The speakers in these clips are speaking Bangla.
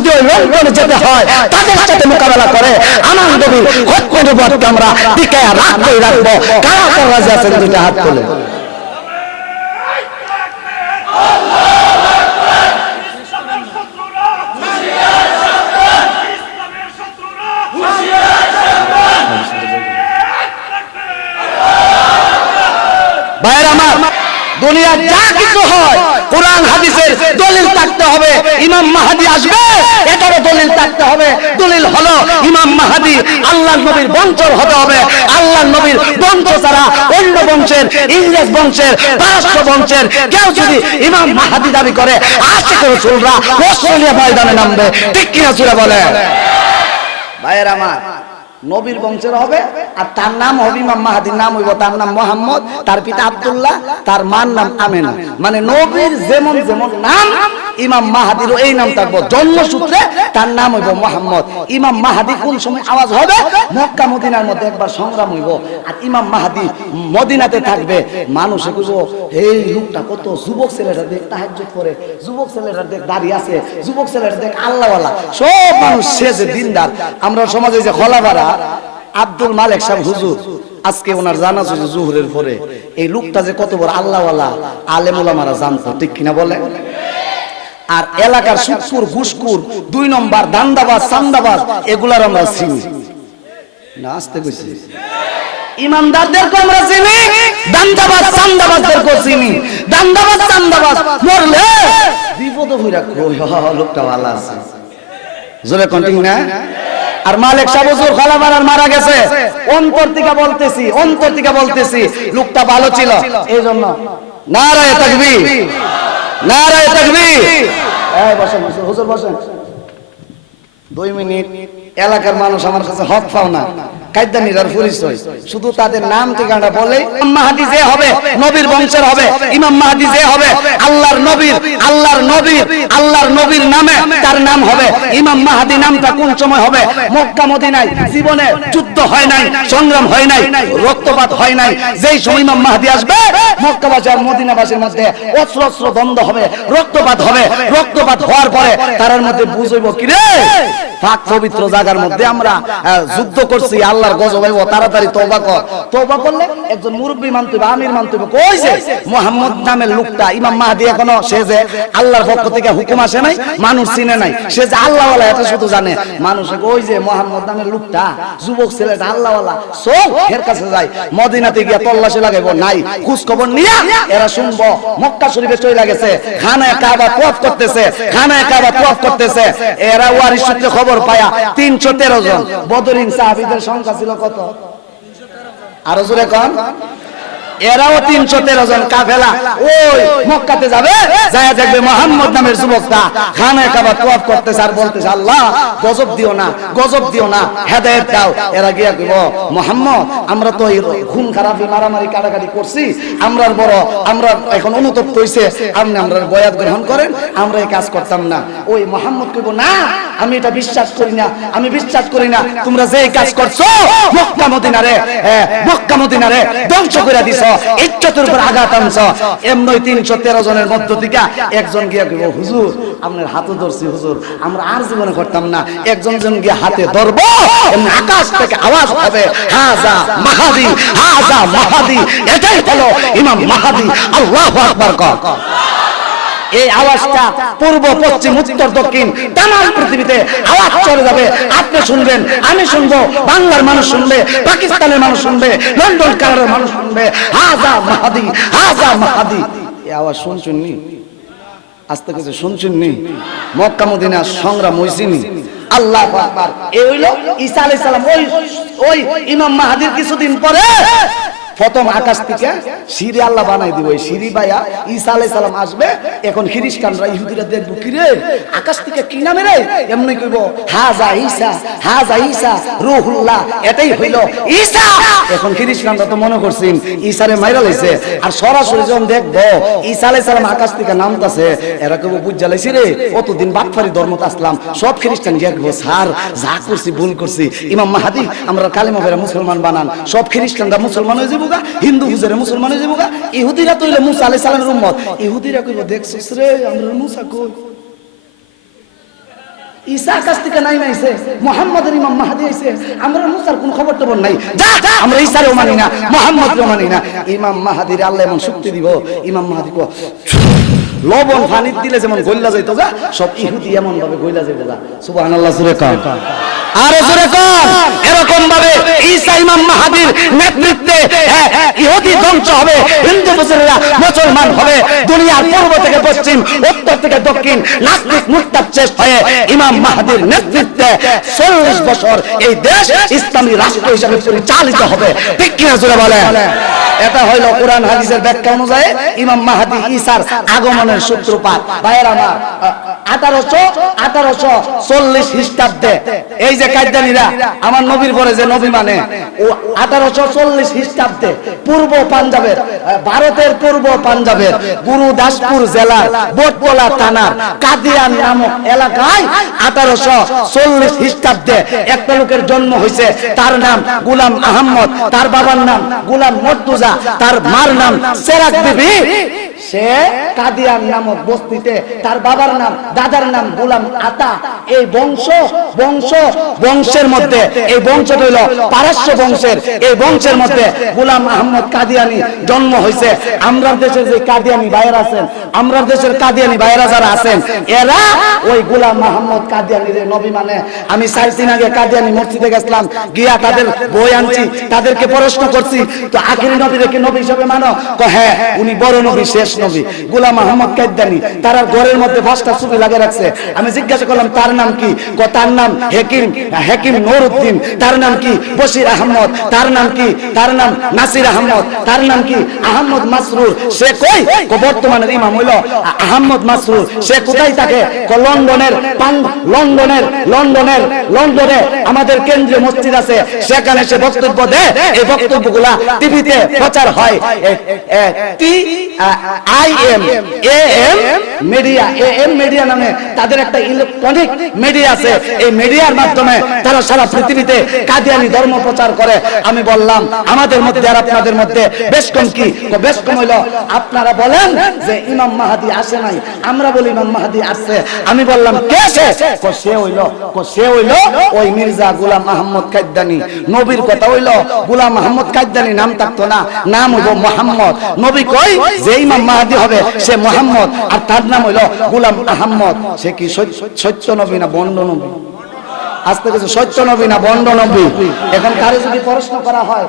যদি ওই লন্ডনে যেতে হয় তাদের সাথে মোকাবেলা করে আমার নবীর হক নবুয়তকে আমরা টিকায় রাখবো। কারা কারা রাজি আছেন দুইটা হাত তুলে? ভাইয়ের আমার, দুনিয়া যা কিছু হয় কোরআন হাদিসের দলিল থাকতে হবে। ইমাম মাহদী আসবে এটারও দলিল থাকতে হবে। দলিল হলো ইমাম মাহদী আল্লাহর নবীর বংশধর হতে হবে। আল্লাহর নবীর বংশ ছাড়া অন্য বংশের, ইংরেজ বংশের, পারস্য বংশের কেউ যদি ইমাম মাহদী দাবি করে আশিক রাসূলরা অস্ট্রেলিয়া ময়দানে নামবে। ঠিক কিনা জোরে বলে? ভাইয়ের আমার, নবীর বংশের হবে আর তার নাম হবে ইমাম মাহদীর নাম হইব তার নাম মুহাম্মদ, তার পিতা আব্দুল্লাহ, তার মার নাম আমেনা। মানে নবীর যেমন যেমন নাম ইমাম মাহদীরও এই নাম থাকবো। জন্মসূত্রে তার নাম হইব মুহাম্মদ। ইমাম মাহদী কোন সময় আওয়াজ হবে? মক্কা মদিনার মধ্যে একবার সংগ্রাম হইব আর ইমাম মাহদী মদিনাতে থাকবে। মানুষে কইব এই লোকটা কত যুবক ছেলেটা দেখ তাহাজ্জুদ করে, যুবক ছেলেটা দেখ দাঁড়িয়ে আছে, যুবক ছেলেটা দেখ আল্লাহওয়ালা। সব মানুষ শেষে দিনদার। আমরা সমাজে যে খলাবারা আব্দুল মালিক সাহেব হুজুর, আজকে ওনার জানাজা জোহরের পরে এই লোকটা যে কত বড় আল্লাহওয়ালা আলেম ওলামারা জানতো। ঠিক কিনা বলে? আর এলাকার সুদখোর, ঘুষখোর, 2 নম্বর দান্দাবাজ, চান্দাবাজ এগুলার আমরা চিনি না। আসতে কইছি ইমানদারদেরকে আমরা চিনি, দান্দাবাজ চান্দাবাজদেরকে চিনি। দান্দাবাজ চান্দাবাজ মরলে বিপদ হইরা কই লোকটা ভালো আছে, জোরে কন্টিনিউ না? আর মালিক সাহেব হুজুর খলামারার মারা গেছে, অন্তর থেকে বলতেছি লোকটা ভালো ছিল। এই জন্য নারায়ে তাকবীর, নারায়ে তাকবীর। এই বসেন হুজুর বসেন 2 মিনিট। এলাকার মানুষ আমার কাছে হক পাও না, কায়দানিরার পরিচয় শুধু তাদের নাম ঠিকানা বলে। ইমাম মাহদী যে হবে নবীর বংশের হবে, ইমাম মাহদী যে হবে আল্লাহর নবীর নামে তার নাম হবে। ইমাম মাহদী নামটা কোন সময় হবে? মক্কা মদিনায় জীবনে যুদ্ধ হয় নাই, সংগ্রাম হয় নাই, রক্তপাত হয় নাই। যেই সময় ইমাম মাহদী আসবে মক্কাবাসী আর মদিনাবাসীর মধ্যে অস্ত্র দ্বন্দ্ব হবে, রক্তপাত হবে। রক্তপাত হওয়ার পরে তার মধ্যে বুঝইব কি রে পাক পবিত্র জায়গার মধ্যে আমরা যুদ্ধ করছি, আল্লাহর গজব হইব, তাড়াতাড়ি তওবা কর। তওবা করলে একজন মুরব্বি মানতে হবে, আমির মানতে হবে। কই যে মুহাম্মদ নামের লোকটা ইমাম মাহদী এখনো সে যে আল্লাহর পক্ষ থেকে হুকুম আসে নাই, মানুষ চিনে নাই, সে যে আল্লাহওয়ালা এটা শুধু জানে। মানুষে কই যে মুহাম্মদ নামের লোকটা যুবক ছেলেটা আল্লাহওয়ালা, সব এর কাছে যায়। মদিনাতে গিয়া তল্লাশি লাগাইব, নাই খোঁজ খবর নিয়া এরা শুনবো মক্কা শরীফে চলে গেছে, খানায়ে কাবা তওয়াফ করতেছে, খানায়ে কাবা তওয়াফ করতেছে। এরা ওয়ারিস সূত্রে খবর পায়া 313 জন বদরিন সাহাবীদের সংখ্যা ছিল কত? আরো জোরে কোন? এরাও 313 জন কাফেলা ওই মক্কাতে যাবে, যায় দেখবে মুহাম্মদ নামের যুবকটা খানায়ে কাবা তওয়াফ করতেছে আর বলতেছে আল্লাহ গজব দিও না, গজব দিও না, হেদায়েত দাও। এরা গিয়া কইব মুহাম্মদ আমরা তো খুন খারাপি মারামারি কাটাকাটি করছি, আমরা এখন অনুতপ্ত হইছে, আপনি আমরা বয়াত গ্রহণ করেন, আমরা এই কাজ করতাম না। ওই মুহাম্মদ কইব না আমি এটা বিশ্বাস করি না, আমি বিশ্বাস করি না, তোমরা যে কাজ করছো মক্কা মদিনারে ধ্বংস করে দিছো, ইজ্জতের উপর আঘাত আনছো। এমনই 313 জনের মধ্য থেকে একজন গিয়া কইব হুজুর আপনার হাতে ধরছি হুজুর, আমরা আর জীবনে করতাম না। একজন গিয়া হাতে ধরবো, আকাশ থেকে আওয়াজ হবে হাজা মাহদী, হাজা মাহদী, এটাই হলো ইমাম মাহদী। আল্লাহু আকবার কর। এই আওয়াজটা পূর্ব পশ্চিম উত্তর দক্ষিণ তাম পৃথিবীতে আওয়াজ চলে যাবে। আপনি শুনবেন, আমি শুনবো, বাংলার মানুষ শুনবে, পাকিস্তানের মানুষ শুনবে, লন্ডন কানাডার মানুষ শুনবে, হাজা মাহদী, হাজা মাহদী। এই আওয়াজ শুনছুননি? আস্তে কাছে শুনছুননি? মক্কা মদিনা সংগ্রাম হইছিনি? আল্লাহু আকবার। এই হইল ঈসা আলাইহিস সালাম। ওই ইমাম মাহদীর কিছুদিন পরে প্রথম আকাশ থেকে সিঁড়ি আল্লাহ বানাই দিব। এই সিঁড়ি বাইয়া ঈসা আলাইহিস সালাম আসবে। এখন খ্রিস্টানরা ইহুদিরা দেখবো কি রে আকাশ থেকে কি নামে রে, এমনি কইব হাজা ঈসা, হাজা ঈসা রূহুল্লাহ, এটাই হইল ঈসা। এখন খ্রিস্টানরা তো মনে করছেন ঈসারে মাইরা লাইছে, আর সরাসরি যখন দেখবো ঈসা আলাইহিস সালাম আকাশ থেকে নামতাছে, এরা কইব বুঝা লাইছি রে অতদিন বাটফারি ধর্মতে আসলাম, সব খ্রিস্টান দেখবো স্যার যা করছি ভুল করছি, ইমাম মাহদী আমরা কালিমা পড়ে মুসলমান বানান, সব খ্রিস্টানরা মুসলমান হয়ে যাবো, হিন্দু হুজুরে মুসলমান হয়ে যাবো। ইহুদিরা তো হইলে মুসা আলাইহিস সালামের উম্মত, ইহুদিরা কইব দেখছিস রে আমরা মুসা কই, ঈসা আকাশ থেকে নাইমাইছে, মুহাম্মদের ইমাম মাহদি আইছে, আমরা মুসার কোন খবর টবর নাই, যা আমরা ঈসারও মানি না, মুহাম্মদকেও মানি না। ইমাম মাহদির আল্লাহ এমন শক্তি দিব, ইমাম মাহদি কো লবণ পানি দিলে যেমন গইলা যাইতো, যা সব ইহুদি এমন ভাবে গইলা যাইতো, যা সুবহানাল্লাহ জোরে কান, আরে জোরে কান। এরকম ভাবে ঈসা ইমাম মাহদির নেতৃত্বে ইহুদি ধ্বংস হবে, হিন্দু মুসলমানরা মুসলমান হবে, দুনিয়ার পূর্ব থেকে পশ্চিম, উত্তর থেকে দক্ষিণ, নাস্তিক মুরতাদ শেষ হয়ে ইমাম মাহদির নেতৃত্বে 40 বছর এই দেশ ইসলামী রাষ্ট্র হিসেবে পরিচালিত হবে, ঠিক কিনা জোরে বলেন? এটা হইল কোরআন হাদিসের ব্যাখ্যা অনুযায়ী ইমাম মাহদি ঈসার আগমনের সূত্রপাত। ভাইয়েরা আমার, 1840 খ্রিস্টাব্দে এই যে কায়দানিরা আমার নবীর পরে যে নবী মানে, ও 1840 খ্রিস্টাব্দে পূর্ব পাঞ্জাবের, ভারতের পূর্ব পাঞ্জাবের গুরুদাসপুর জেলার বোটতলা থানার কাদিয়ান নামক এলাকায় 1840 খ্রিস্টাব্দে একটা লোকের জন্ম হয়েছে, তার নাম গোলাম আহমদ, তার বাবার নাম গোলাম মর্তুজা, তার মার নাম সেরাক বিবি। সে কাদিয়ান নামক বস্তিতে, তার বাবার নাম, দাদার নাম গোলাম আতা। এই বংশের মধ্যে, এই বংশটা হইল পারস্য বংশের, এই বংশের মধ্যে গোলাম আহমদ কাদিয়ানি জন্ম হয়েছে। আমরা দেশের যে কাদিয়ানি ভাইয়েরা আছেন, আমরা দেশের কাদিয়ানি ভাইয়েরা যারা আছেন, এরা ওই গোলাম আহমদ কাদিয়ানি যে নবী মানে। আমি 4 দিন আগে কাদিয়ানি মসজিদে গেছিলাম, গিয়া তাদের বই আনছি, তাদেরকে প্রশ্ন করছি, তো আখেরি নবী রেখে নবী হিসেবে মানো? হ্যাঁ, উনি বড় নবী, শেষ নবী গোলাম আহমদ কাদিয়ানি। তারা ঘরের মধ্যে 5টা ছবি লাগে রাখছে। আমি জিজ্ঞাসা করলাম তার নাম কি? তার নাম হাকিম নুরউদ্দিন। তার নাম কি? বশির আহমদ। তার নাম কি? তার নাম নাসির আহমদ। তার নাম কি? আহমদ মাসরুর। সে কই? বর্তমানের ইমাম হইল আহমদ মাসরুর। সে কোথায় থাকে? লন্ডনে আমাদের কেন্দ্রীয় মসজিদ আছে, সেখানে সে বক্তব্য দেয়। এই বক্তব্যগুলা টিভিতে প্রচার হয়। AM মিডিয়া নামে তাদের একটা ইলেকট্রনিক মিডিয়া আছে। এই মিডিয়ার মাধ্যমে তারা সারা পৃথিবীতে কাদিয়ানি ধর্ম প্রচার করে। আমি বললাম আমাদের মধ্যে আর আপনাদের মধ্যে বেশ কম কি? বেশ কম হইল আপনারা বলেন যে ইমাম মাহদি আসে নাই, আমরা বলি ইমাম মাহদি আসছে। আমি বললাম কে সে? সে হইল ওই মির্জা গোলাম আহমদ কাদিয়ানি। নবীর কথা হইল গোলাম আহমদ কাদিয়ানি নাম থাকতো না, নাম হইব মোহাম্মদ। নবী কই যে ইমাম মাহদি হবে সে মোহাম্মদ, আর তার নাম হইল গোলাম আহমদ। সে কি সত্য নবী না বন্ড নবী? আজকে কিছু সত্য নবী না বন্ড নবী? এখন তারে যদি প্রশ্ন করা হয়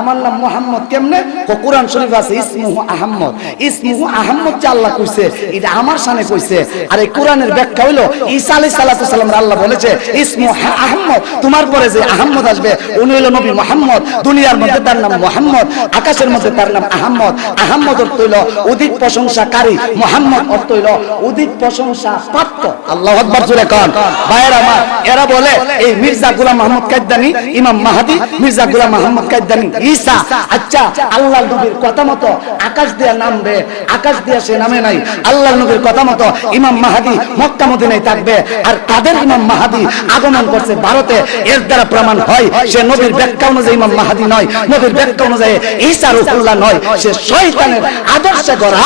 আমার নাম মোহাম্মদ কেমনে, কোরআন শরীফ আছে ইসমুহু আহমদ। ইসমুহু আহমদ যে আল্লাহ কইছে, এটা আমার শানে কইছে। আর এই কোরআনের ব্যাখ্যা হইলো ঈসা আলাইহিস সালাম আল্লাহ বলেছে ইসমুহু আহমদ, তোমার পরে যে আহমদ আসবে উনি হলো নবী মুহাম্মদ। দুনিয়ার মধ্যে তার নাম মুহাম্মদ, আকাশের মধ্যে তার নাম আহমদ। আহমদ অর্থ হইলো অধিক প্রশংসাকারী, মুহাম্মদ অর্থ হইলো অধিক প্রশংসা প্রাপ্ত। আল্লাহু আকবার জোরে কোন। ভাইয়েরা আমার, এরা বলে এই মির্জা গোলাম আহমদ কাদিয়ানি ইমাম মাহদি, মির্জা গোলাম আহমদ কাদিয়ানি ঈসা। আচ্ছা, আল্লাহর নবীর কথা মতো আকাশ দিয়া নামবে, আকাশ দিয়া সে নামে নাই। আল্লাহর নবীর কথা মতো ইমাম মাহদি মক্কা মদিনায় থাকবে, আর তাদের ইমাম মাহদি আগমন করছে ভারতে। এর দ্বারা প্রমাণ হয় সে নবীর ব্যাখ্যা অনুযায়ী ইমাম মাহদি নয়, নবীর ব্যাখ্যা অনুযায়ী ঈসা রূহুল্লাহ নয়, সে শয়তানের আদর্শে গড়া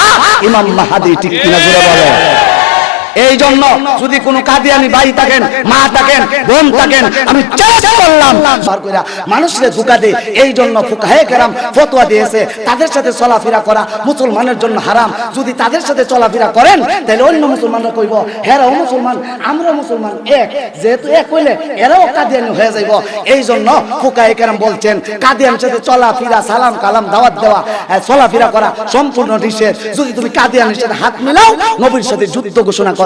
ইমাম মাহদি। ঠিক কিনা জোরে বলে? এই জন্য যদি কোনো কাদিয়ানি ভাই থাকেন, মা থাকেন, বোন থাকেন, আমি চেষ্টা করলাম মানুষের ধোঁকা দেয়। এই জন্য ফুকাহে কেরাম ফতোয়া দিয়েছে তাদের সাথে চলাফেরা করা মুসলমানের জন্য হারাম। যদি তাদের সাথে চলাফেরা করেন তাহলে অন্য মুসলমানরা কইব হেরাও মুসলমান, আমরা মুসলমান এক, যেহেতু এক হইলে এরাও কাদিয়ানি হয়ে যাইব। এই জন্য ফুকাহে কেরাম বলছেন কাদিয়ানির সাথে চলাফেরা, সালাম কালাম দাওয়াত দেওয়া, চলাফেরা করা সম্পূর্ণ নিষেধ। যদি তুমি কাদিয়ানির সাথে হাত মিলাও নবীর সাথে যুদ্ধ ঘোষণা করলা।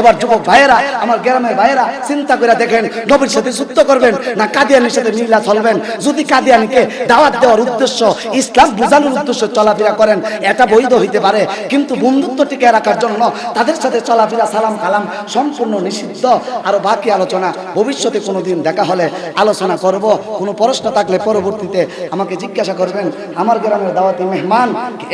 এবার যুবক ভাইয়েরা, আমার গ্রামের ভাইয়েরা চিন্তা করে দেখেন, নবীর সাথে যুদ্ধ করবেন না কাদিয়ানির সাথে মিলা চলবেন? যদি কাদিয়ানিকে দাওয়াত দেওয়ার উদ্দেশ্য, ইসলাম বোঝানোর উদ্দেশ্য চলাফেরা করেন, এটা বৈধ হইতে পারে, কিন্তু বন্ধুত্ব টিকে রাখার জন্য তাদের সাথে চলাফেরা, সালাম কালাম সম্পূর্ণ নিষিদ্ধ। আরো বাকি আলোচনা ভবিষ্যতে কোনোদিন দেখা হলে আলোচনা করব। কোনো প্রশ্ন থাকলে পরবর্তীতে আমাকে জিজ্ঞাসা করবেন। আমার গ্রামের দাওয়াতি মেহমান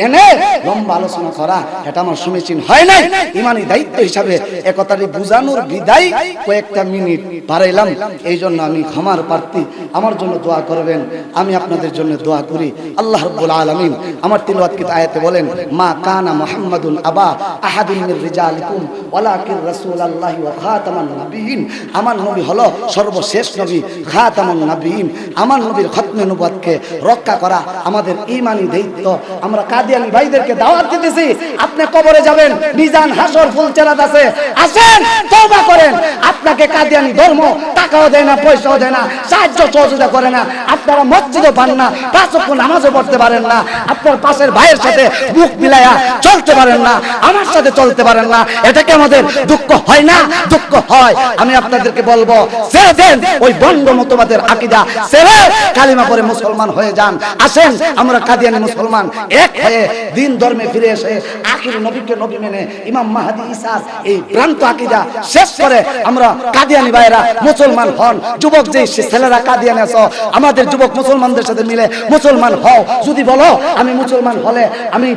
এনে লম্বা আলোচনা করা এটা আমার সমীচীন হয় নাই। ইমানি দায়িত্ব হিসাবে হিসাবে একতাটি বুঝানোর বিদায় কয়েকটা মিনিট বাড়াইলাম। এই জন্য আমি ক্ষমার প্রার্থী, আমার জন্য দোয়া করবেন, আমি আপনাদের জন্য দোয়া করি। আল্লাহ রাব্বুল আলামিন আমার তিলাওয়াতকৃত আয়াতে বলেন, মা কানা মুহাম্মাদুন আবা আহাদিন মির রিজালিকুম ওয়ালাকিন রাসূলুল্লাহি ওয়া খাতামান নাবিয়িন। আমার নবী হলো সর্বশেষ নবী, খাতামুন নাবিয়িন। আমার নবীর খতমে নবুয়তকে রক্ষা করা আমাদের ঈমানি দায়িত্ব। আমরা কাদিয়ানী ভাইদেরকে দাওয়াত দিতেছি, আপনি কবরে যাবেন, মিজান হাসর ফুলচেরাত আছে, আসেন তওবা করেন। আপনাকে কাদিয়ানী ধর্ম টাকাও দেয় না, পয়সাও দেয় না, সাহায্য সহযোগিতা করে না, আপনারা মসজিদও পান না, পাঁচ ওয়াক্ত নামাজও পড়তে পারেন না, আপনার পাশের ভাইয়ের সাথে মুখ মিলাইয়া চলতে পারেন না, আমার সাথে চলতে পারেন না, এটাকে আমাদের দুঃখ হয় না? দুঃখ হয়। আমি আপনাদেরকে বলবো, ছেড়ে দেন ওই বন্ড মতবাদের আকীদা, ছেড়ে কালিমা পড়ে মুসলমান হয়ে যান। আসেন আমরা কাদিয়ানী মুসলমান এক হয়ে দিন ধর্মে ফিরে এসে আখির নবীকে নবী মেনে ইমাম মাহদী ঈসার এই ভ্রান্ত আকীদা শেষ করে আমরা কাদিয়ানী ভাইরা মুসলমান হন। যুবক যে ছেলেরা কাদিয়ানী আছো, আমাদের যুবক মুসলমানদের সাথে মিলে মুসলমান হও। যদি বলো আমি মুসলমান হলে আমি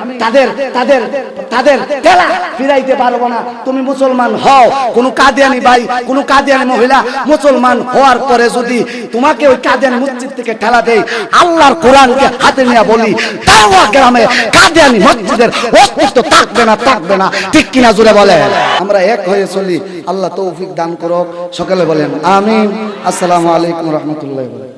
তাদের তেলা ফিরাইতে পারবো না, তুমি মুসলমান হও। কোন কাদিয়ানী ভাই, কোন কাদিয়ানী মহিলা মুসলমান হওয়ার পরে যদি তোমাকে ওই কাদিয়ানী মসজিদ থেকে ঠেলা দেয়, আল্লাহর কোরআনকে হাতে নিয়ে বলি, দাওয়া গ্রামে কাদিয়ানী মসজিদের অস্তিত্ব থাকবে না, থাকবে না। ঠিক কিনা জোরে বলে? আমরা এক হয়ে চলি। আল্লাহ তৌফিক দান করুক। সকলে বলেন আমিন। আসসালামু আলাইকুম ওয়া রাহমাতুল্লাহি ওয়া বারাকাতুহু।